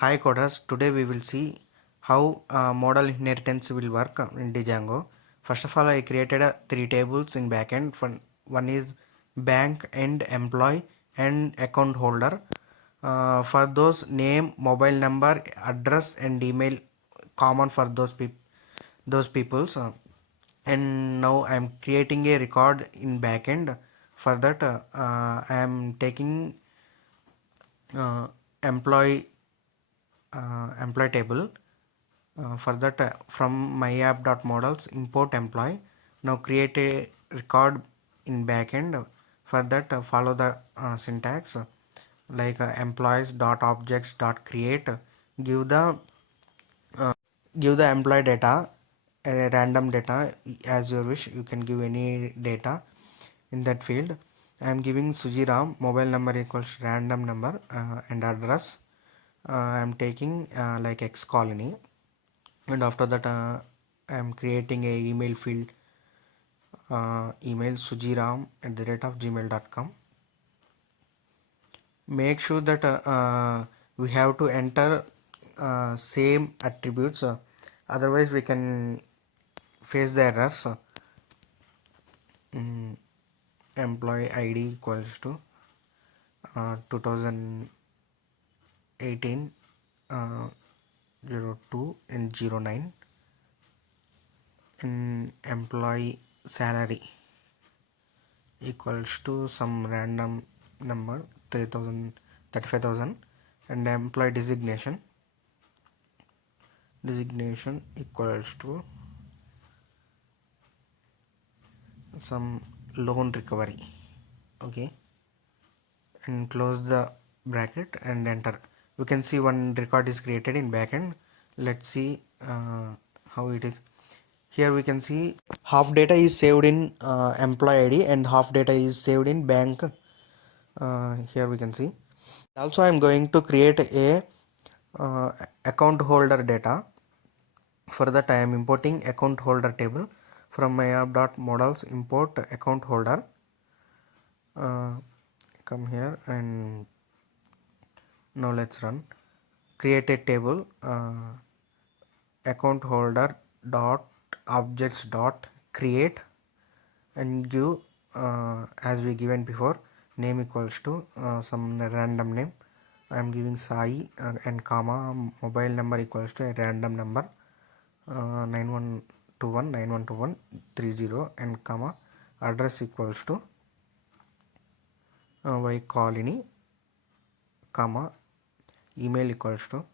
Hi coders, today we will see how model inheritance will work in Django. First of all, I created three tables in backend. One is bank and employee and account holder. For those, name, mobile number, address and email common for those peoples. And now I am creating a record in backend. For that, I am taking uh, employee employee table. For that, from my app.models import employee. Now create a record in backend. For that, follow the syntax like employees dot objects dot create. Give the give the employee data, a random data as your wish. You can give any data in that field. I am giving Sujiram, mobile number equals random number, and address I am taking like X colony. And after that, I am creating a email field, email sujiram@gmail.com. Make sure that we have to enter same attributes, otherwise we can face the errors. Mm, Employee ID equals to 2018 02 and 09, and employee salary equals to some random number 3000 35,000, and employee designation equals to some loan recovery. Okay, and close the bracket and enter. You can see one record is created in backend. Let's see how it is. Here we can see half data is saved in employee ID and half data is saved in bank. Here we can see. Also, I am going to create a uh, account holder data. For that, I am importing account holder table from my app.models import account holder. Come here and now let's run. Create a table, account holder dot objects dot create, and give as we given before, name equals to some random name. I am giving Sai and comma, mobile number equals to a random number 9121 and comma, address equals to Y colony, comma, email equals to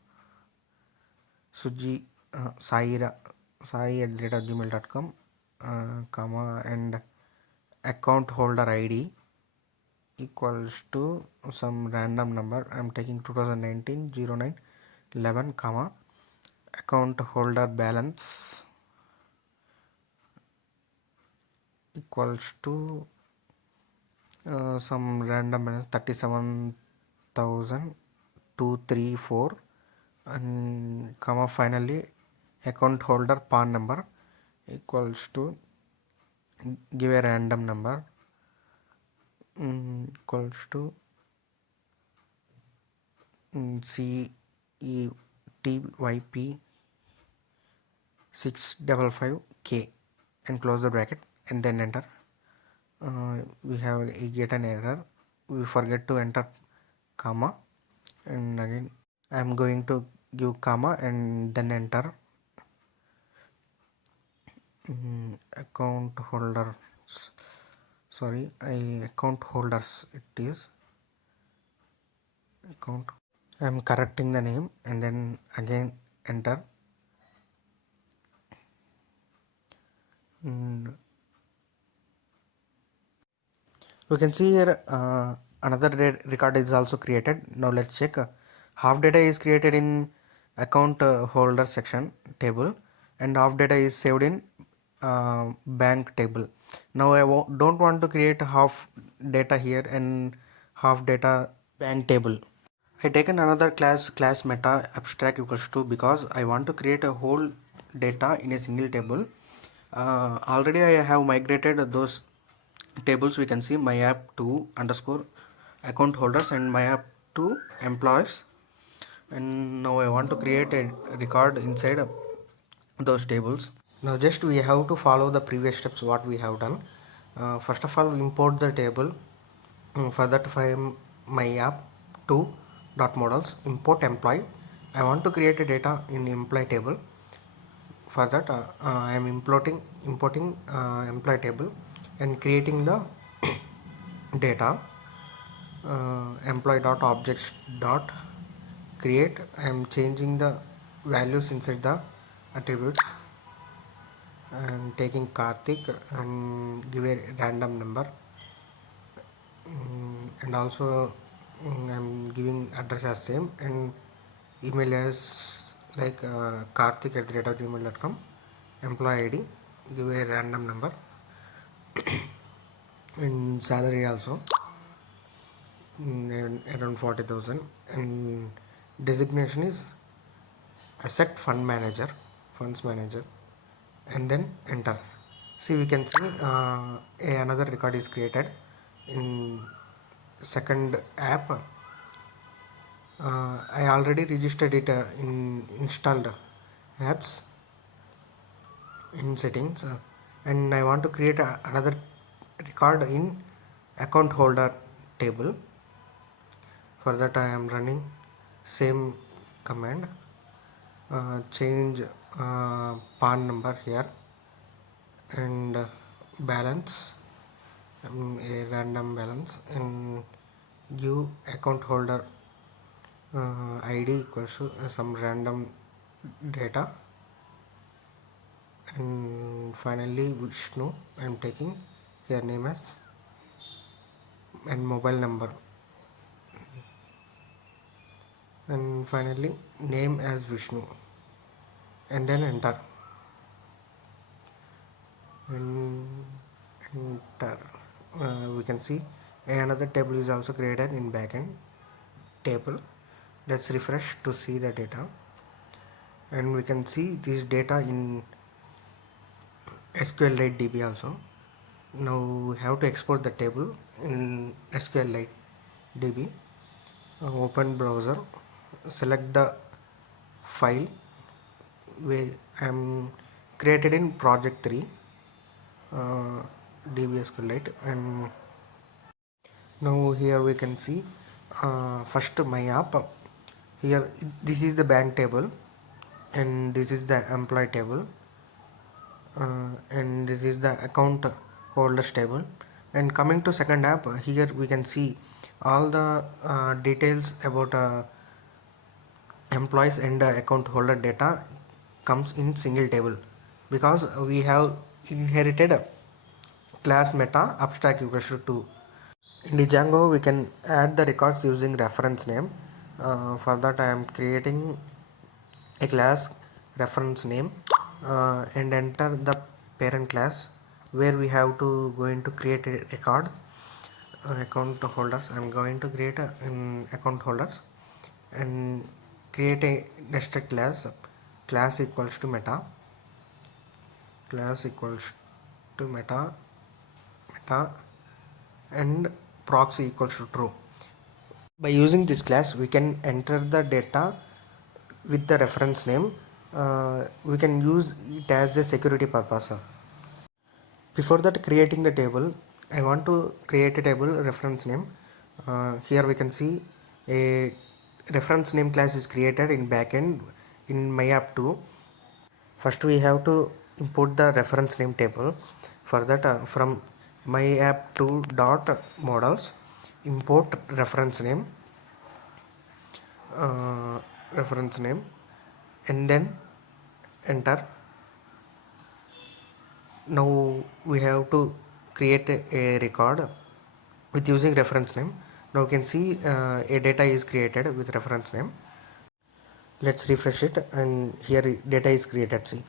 Suji sai@gmail.com, comma, and account holder ID equals to some random number. I am taking 2019 09 11, comma, account holder balance equals to some random balance 37,234, and comma, finally account holder PAN number equals to, give a random number, equals to CETYP 655K, and close the bracket and then enter. We get an error. We forget to enter comma, and again I am going to give comma and then enter. Account holders, sorry, account holders, it is account. I am correcting the name and then again enter. We can see here another record is also created. Now let's check. Half data is created in account holder section table, and half data is saved in bank table. Now I don't want to create half data here and half data bank table. I taken another class meta abstract equals to, because I want to create a whole data in a single table. Already I have migrated those tables. We can see my app to underscore account holders and my app to employees. and now I want to create a record inside those tables. Now just we have to follow the previous steps what we have done. First of all, import the table. For that, from my app to dot models, import employee. I want to create a data in employee table. For that, I am importing employee table and creating the data. Employee dot objects dot create. I am changing the values inside the attributes and taking Karthik and give a random number. And also I'm giving address as same and email as like Karthik at the rate of gmail.com. Employee ID, give a random number. And salary also around 40,000, and designation is asset funds manager, and then enter. See, we can see another record is created in second app. I already registered it in installed apps in settings, and I want to create another record in account holder table. For that, I am running same command. Change PAN number here and balance, a random balance, and give account holder ID equals to some random data, and finally Vishnu I am taking here name as and mobile number, and finally name as Vishnu, and then enter. And enter. We can see another table is also created in backend table. Let's refresh to see the data, and we can see this data in SQLite DB also. Now we have to export the table in SQLite DB. Open browser, select the file where I am created in project 3 DB SQLite, and now here we can see first my app. Here this is the bank table, and this is the employee table, and this is the account holders table. And coming to second app, here we can see all the details about employees and account holder data comes in single table, because we have inherited class meta abstract equals to 2. In the Django, we can add the records using reference name. For that, I am creating a class reference name and enter the parent class where we have to going to create a record account holders. I am going to create an account holders and create a nested class equals to meta, meta and proxy equals to true. By using this class, we can enter the data with the reference name. We can use it as a security purpose. Before that, creating the table, I want to create a table reference name. Here we can see a reference name class is created in backend in my app 2. First, we have to import the reference name table. For that, from my app 2 dot models, import reference name, uh, and then enter. Now we have to create a record with using reference name. Now you can see a data is created with reference name. Let's refresh it, and here data is created. See.